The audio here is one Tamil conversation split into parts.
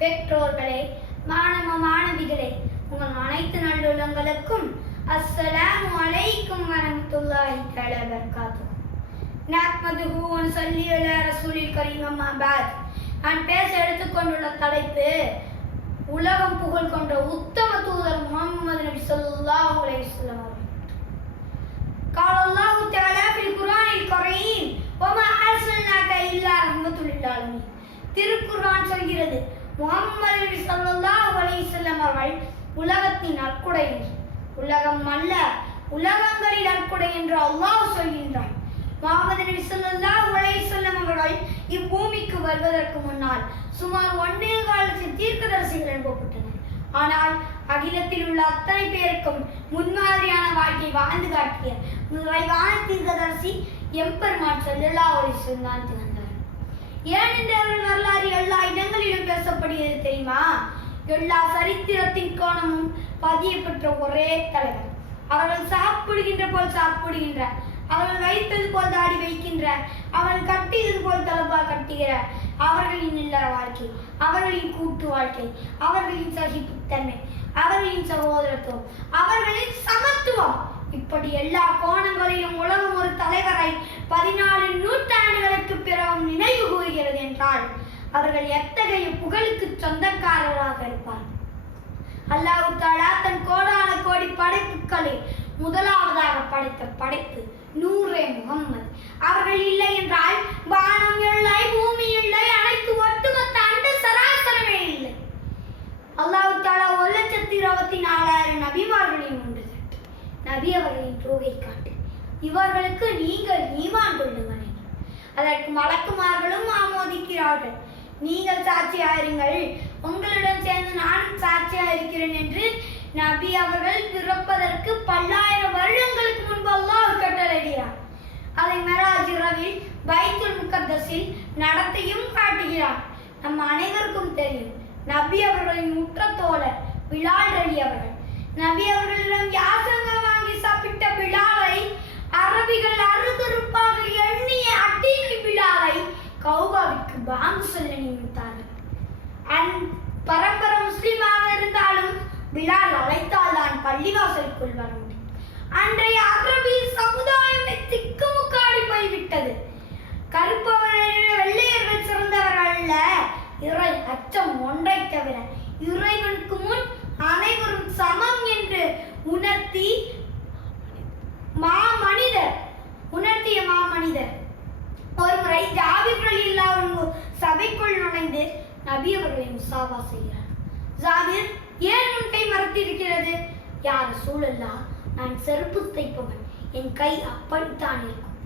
பெற்றோர்களே மாணவ மாணவிகளே உங்கள் அனைத்து நல்லுள்ளங்களுக்கும் அஸ்ஸலாமு அலைக்கும் வரஹ்மத்துல்லாஹி தஆலா வபரகாத்துஹு. நஹ்மதுஹு வ நுஸல்லி அலா ரசூலில் கரீம் அம்மா பாத். நான் பேச எடுத்துக்கொண்டுள்ள தலைப்பு உலகம் புகழ் கொண்ட உத்தம தூதர் முகமது நபி ஸல்லல்லாஹு அலைஹி வஸல்லம் குறையும். திருக்குர்ஆன் சொல்கிறது முகம்மது நபி ஸல்லல்லாஹு அலைஹி வஸல்லம் உலகத்தின் நற்குடை என்று. உலகம் அல்ல உலகங்களின் நற்குடை என்று அல்லாஹ் சொல்கின்றான். முகமது நபி ஸல்லல்லாஹு அலைஹி வஸல்லம் அவர்கள் இப்பூமிக்கு வருவதற்கு முன்னால் சுமார் ஒன்றே கால தீர்க்கதரிசிகள் அனுப்பப்பட்டனர். ஆனால் அகிலத்தில் உள்ள அத்தனை பேருக்கும் முன்மாதிரியான வாழ்க்கை வாழ்ந்து காட்டிய நிறைவான தீர்க்கதரிசி எம்பெருமான் ஸல்லல்லாஹு அலைஹி வஸல்லம் தான் திகழ்ந்தார் ஏனென்று அவர்கள் வரலாறு எல்லா இடங்களிலும் பேசப்படுகிறது தெரியுமா? எல்லா சரித்திரத்தின் கோணமும் பதியப்பெற்ற ஒரே தலைவர். அவர்கள் சாப்பிடுகின்ற போல் சாப்பிடுகின்ற அவர்கள் வைத்தது போல் தாடி வைக்கின்ற அவர்கள் கட்டியது போல் தலப்பா கட்டுகிற அவர்களின் இல்லற வாழ்க்கை அவர்களின் கூட்டு வாழ்க்கை அவர்களின் சகிப்புத்தன்மை அவர்களின் சகோதரத்துவம் அவர்களின் சமத்துவம். இப்படி எல்லா கோணங்களிலும் உலகம் ஒரு தலைவரை பதினாலு நூற்றாண்டுகளுக்கு பிறகும் நினைவு கூறுகிறது என்றால் அவர்கள் எத்தகைய புகழுக்கு சொந்தக்காரராக இருப்பார்? அல்லாஹு தாலா தன் கோடான கோடி படைப்புகளில் முதலாவதாக படைத்த படைப்பு நூரே முகம்மது அவர்கள் இல்லை என்றால் வானம் இல்லை பூமி இல்லை அனைத்து ஒட்டுமொத்த அண்ட சராசரமே இல்லை. அல்லாஹு தாலா ஒரு லட்சத்தி இருபத்தி நாலாயிரம் நபிமார்களையும் நபி அவர்களின் ரூகை காட்டு இவர்களுக்கு நீங்கள் ஈமான் கொள்ளுங்கள் அதற்கு மலக்குமார்களும் ஆமோதிக்கிறார்கள். நீங்கள் சாட்சியாயிருங்கள். உங்களுடன் சேர்ந்து நானும் சாட்சியாக இருக்கிறேன் என்று நபி அவர்கள் பிறப்பதற்கு பல்லாயிரம் வருடங்களுக்கு முன்பு அல்லாஹ் கட்டளையிடுகிறார். அதை மெராஜ் இரவில் பைத்துல் முகத்தஸில் நடத்தையும் காட்டுகிறார். நம் அனைவருக்கும் தெரியும் நபி அவர்களின் உற்ற தோழர் பிலால் அலி அவர்கள் நபி அவர்களிடம் யாசகம் வாங்கி சாப்பிட்ட பிலாலை அரபிகள் அருகருப்பாக எண்ணிய அட்டீனி பிலாலை கௌபாவிற்கு பாங்கு சொல்ல நியமித்தார்கள் அந் பரம்பர முஸ்லிமாக இருந்தாலும் பிலால் அழைத்தால் தான் பள்ளிவாசலுக்குள் வர முடியும். அன்றைய அரபி சமுதாயமே திக்குமுக்காடி ஒருமுறை ஜாபிர் இல்லாமல் சபைக்குள் நுழைந்து நபி அவர்களை முசாபா செய்கிறார். ஜாபிர் ஏன் உன் கை மறத்திருக்கிறது? யார் சூழல்லா? நான் செருப்பு தைப்பவன். என் கை அப்படித்தான் இருக்கும்.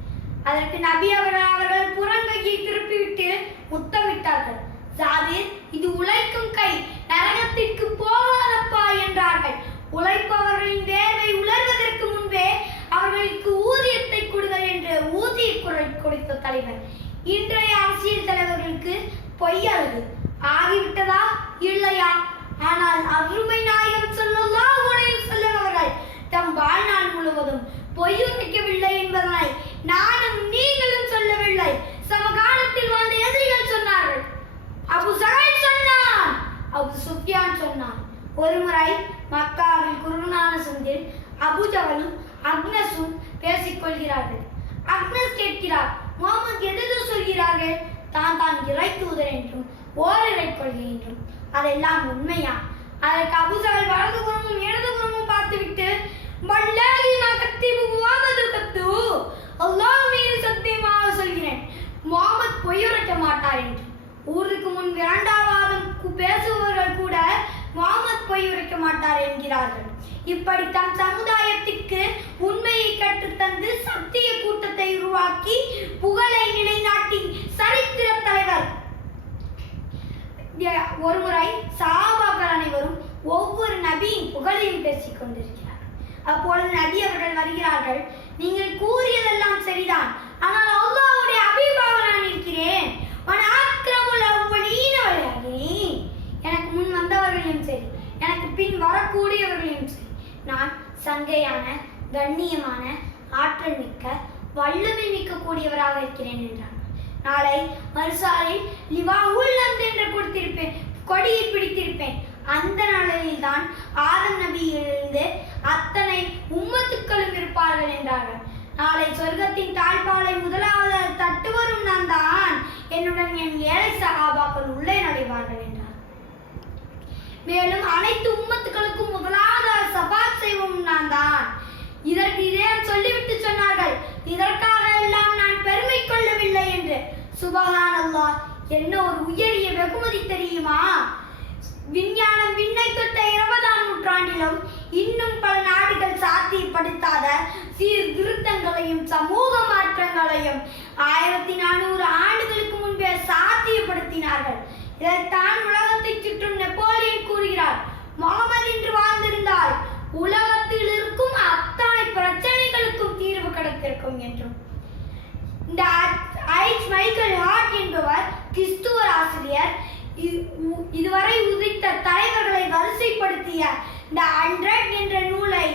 அதற்கு நபி அவர்கள் அவர்கள் புறங்கையை திருப்பிவிட்டு முத்தமிட்டார்கள். ஜாபிர் இது உழைக்கும் கை. நரகத்திற்கு போக இன்றைய அரசியல் தலைவர்களுக்கு பொய்யழகு ஆகிவிட்டதா இல்லையா? ஆனால் அருமை நாயகம் சொன்னதா அலைஹி வஸல்லம் தம் வாழ்நாள் முழுவதும் பொய்யுரைக்கவில்லை என்பதனை நானும் நீங்களும் சொல்லவில்லை. சமகாலத்தில் வாழ்ந்த எதிரிகள் சொன்னார்கள். அபு சகல் சொன்னான். அபு சுஃபியான் சொன்னான். ஒருமுறை மக்காவில் குருநான சந்தில் அபுஜவலும் அக்னஸும் பேசிக் கொள்கிறார்கள் அக்னஸ் கேட்கிறார் முகமது தான் தான் இறை தூதர் என்றும் ஓரிரை கொள்கை என்றும். அதெல்லாம் உண்மையா? அதற்கு அபுஜவல் வலது புறமும் இடது புறமும் பார்த்துவிட்டு வல்லாஹி நான் கத்தி முகமது கத்து அல்லாஹ் மீது சத்தியமாக சொல்கிறேன். முகமது பொய்யுரைக்க மாட்டார் என்று. ஊருக்கு முன் இரண்டாவாதம் கு- பேசுபவர்கள் கூட முகமது பொய் உரைக்க மாட்டார் என்கிறார்கள். இப்படி தம் சமுதாயத்திற்கு ஒருமுறை சஹாபாக்கள் அனைவரும் ஒவ்வொரு நபியின் புகழையும் பேசிக் கொண்டிருக்கிறார் அப்பொழுது நபி அவர்கள் வருகிறார்கள் நீங்கள் கூறியதெல்லாம் சரிதான். ஆனால் அல்லாஹ்வுடைய அபிபாக நான் இருக்கிறேன் எனக்கு முன் வந்தவர்களையும் சரி எனக்கு பின் வரக்கூடியவர்களையும் சரி நான் சங்கையான கண்ணியமான ஆற்றல் மிக்க வல்லமை மிக்கக்கூடியவராக இருக்கிறேன் என்றான் நாளை மறுசாலில் லிவாவுல் நந்த் என்று கொடுத்திருப்பேன் கொடியை பிடித்திருப்பேன். அந்த நாளில் தான் ஆதம் நபியிலிருந்து அத்தனை உம்மத்துக்களும் இருப்பார்கள் என்றார்கள். நாளை சொர்க்கத்தின் தாழ்பாலை முதலாவது தட்டு வரும் நான் தான். என்னுடன் என் ஏழை சகாபாக்கள் உள்ளே நுழைவார்கள் என்றார். மேலும் அனைத்து உம்மத்துக்களுக்கும் முதலாவது சபாத் செய்வோம் நான் தான். இதற்கு இறைவன் சொல்லிவிட்டு சொன்னார்கள் இதற்காக எல்லாம் நான் பெருமை கொள்ளவில்லை என்று. சுபகான் அல்லாஹ் என்ன ஒரு உயரிய வெகுமதி தெரியுமா? விஞ்ஞானம் விண்ணை தொட்ட இருபதாம் நூற்றாண்டிலும் இன்னும் பல நாடுகள் சாத்தியப்படுத்தாத சீர்திருத்தங்களையும் சமூக மாற்றங்களையும் ஆயிரத்தி நானூறு ஆண்டுகளுக்கு முன்பே சாத்தியப்படுத்தினார்கள். இதைத்தான் உலகத்தை சுற்றும் நெப்போலியன் கூறுகிறார். முகமது இன்று வாழ்ந்திருந்தால் உலகத்தில் இருக்கும் அத்தனை பிரச்சனைகளுக்கும் தீர்வு கிடைத்திருக்கும் என்றும். இந்த ஐச் மைக்கேல் ஹார்ட் என்பவர் கிறிஸ்துவர் ஆசிரியர் இ- உ- இதுவரை உதித்த தலைவர்களை வரிசைப்படுத்திய இந்த ஹண்ட்ரட் என்ற நூலை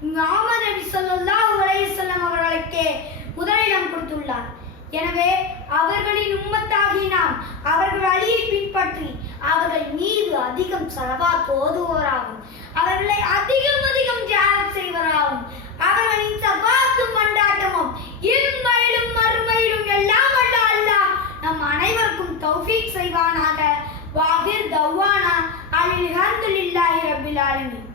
முகமது நபி ஸல்லல்லாஹு அலைஹி வஸல்லம் அவர்களுக்கே முதலிடம் கொடுத்துள்ளார். எனவே அவர்களின் உம்மத்தாகி நாம் அவர்கள் வழியை பின்பற்றி அவர்கள் மீது அதிகம் செலவா தோதுவோராகும். அவர்களை அதிகம் அதிகம் தியாகம் செய்வராகும். அவர்களின் சபாத்தும் மண்டாட்டமும் இம்மையிலும் மறு எல்லாம் வல்ல அல்லாஹ் நம் அனைவருக்கும் தௌஃபீக் செய்வானாக. வாகிர் தௌவானா. அலில் ஹம்துலில்லாஹி ரபில் ஆலமீன்.